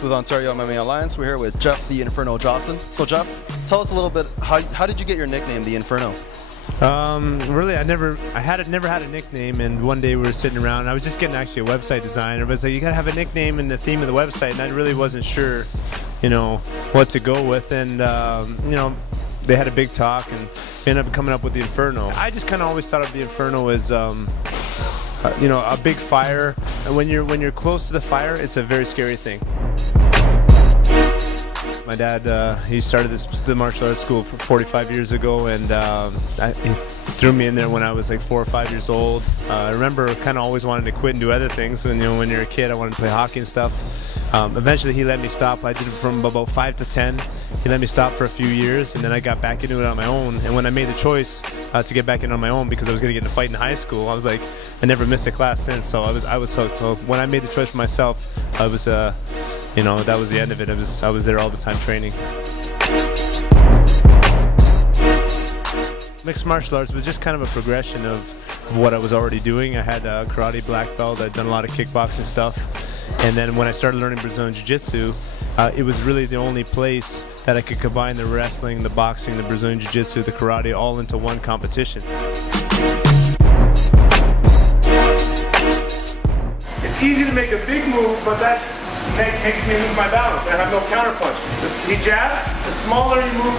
With Ontario MMA Alliance. We're here with Jeff the Inferno Joslin. So Jeff, tell us a little bit, how did you get your nickname, the Inferno? Really, I never had a nickname, and one day we were sitting around, and I was just getting actually a website design. Everybody's like, you gotta have a nickname and the theme of the website, and I really wasn't sure, you know, what to go with, and you know, they had a big talk, and we ended up coming up with the Inferno. I just kind of always thought of the Inferno as you know, a big fire, and when you're close to the fire, it's a very scary thing. My dad, he started the martial arts school 45 years ago, and he threw me in there when I was like 4 or 5 years old. I remember kind of always wanting to quit and do other things, and you know, when you're a kid, I wanted to play hockey and stuff. Eventually, he let me stop. I did it from about 5 to 10. He let me stop for a few years, and then I got back into it on my own. And when I made the choice to get back in on my own, because I was going to get in a fight in high school, I was like, I never missed a class since, so I was hooked. So when I made the choice for myself, I was, you know, that was the end of it. I was there all the time training. Mixed martial arts was just kind of a progression of what I was already doing. I had a karate black belt. I'd done a lot of kickboxing stuff. And then when I started learning Brazilian Jiu-Jitsu, it was really the only place that I could combine the wrestling, the boxing, the Brazilian Jiu-Jitsu, the karate, all into one competition. It's easy to make a big move, but that makes me lose my balance. I have no counterpunch. He jabs, the smaller you move,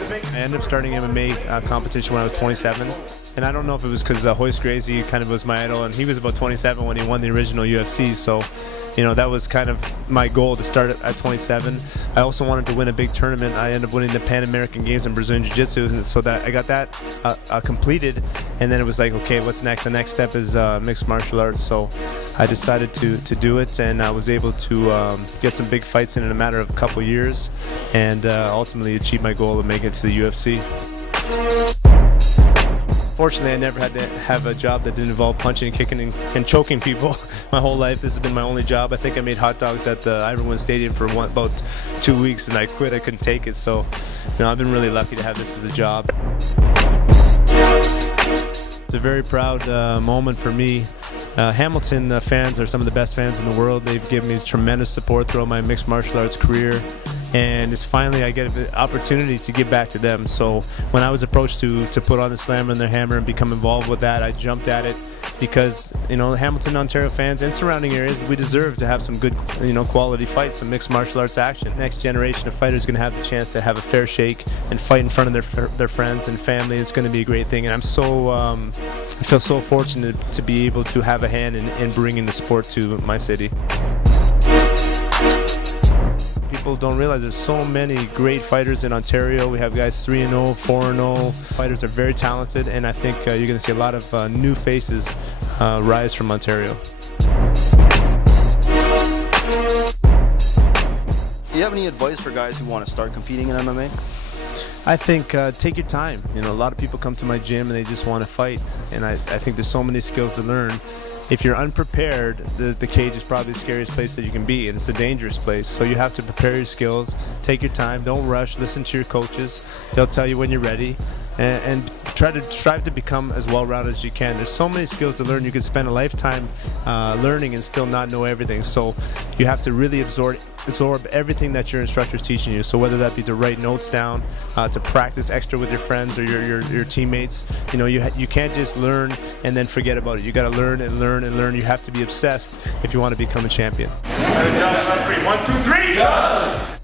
the bigger. I ended up starting MMA competition when I was 27. And I don't know if it was because Hoist Gracie kind of was my idol, and he was about 27 when he won the original UFC, so you know, that was kind of my goal, to start at 27. I also wanted to win a big tournament. I ended up winning the Pan American Games in Brazilian Jiu-Jitsu, and so that I got that completed, and then it was like, okay, what's next? The next step is mixed martial arts, so I decided to do it, and I was able to get some big fights in a matter of a couple years, and ultimately achieve my goal of making it to the UFC. Fortunately, I never had to have a job that didn't involve punching, kicking, and choking people my whole life. This has been my only job. I think I made hot dogs at the Iverwood Stadium for about 2 weeks, and I quit. I couldn't take it. So, you know, I've been really lucky to have this as a job. It's a very proud moment for me. Hamilton fans are some of the best fans in the world. They've given me tremendous support throughout my mixed martial arts career, and it's finally I get the opportunity to give back to them. So when I was approached to put on the Slammer and their Hammer and become involved with that, I jumped at it because, you know, Hamilton, Ontario fans and surrounding areas, we deserve to have some good, you know, quality fights, some mixed martial arts action. Next generation of fighters is going to have the chance to have a fair shake and fight in front of their friends and family. It's going to be a great thing, and I'm so I feel so fortunate to be able to have a hand in bringing the sport to my city. People don't realize there's so many great fighters in Ontario. We have guys 3-0, 4-0. Fighters are very talented, and I think you're going to see a lot of new faces rise from Ontario. Do you have any advice for guys who want to start competing in MMA? I think take your time. You know, a lot of people come to my gym and they just want to fight, and I think there's so many skills to learn. If you're unprepared, the cage is probably the scariest place that you can be, and it's a dangerous place. So you have to prepare your skills, take your time, don't rush, listen to your coaches. They'll tell you when you're ready, and strive to become as well-rounded as you can. There's so many skills to learn. You can spend a lifetime learning and still not know everything. So you have to really absorb everything that your instructor's teaching you. So whether that be to write notes down, to practice extra with your friends or your teammates, you know, you can't just learn and then forget about it. You got to learn and learn and learn. You have to be obsessed if you want to become a champion. 1, 2, 3.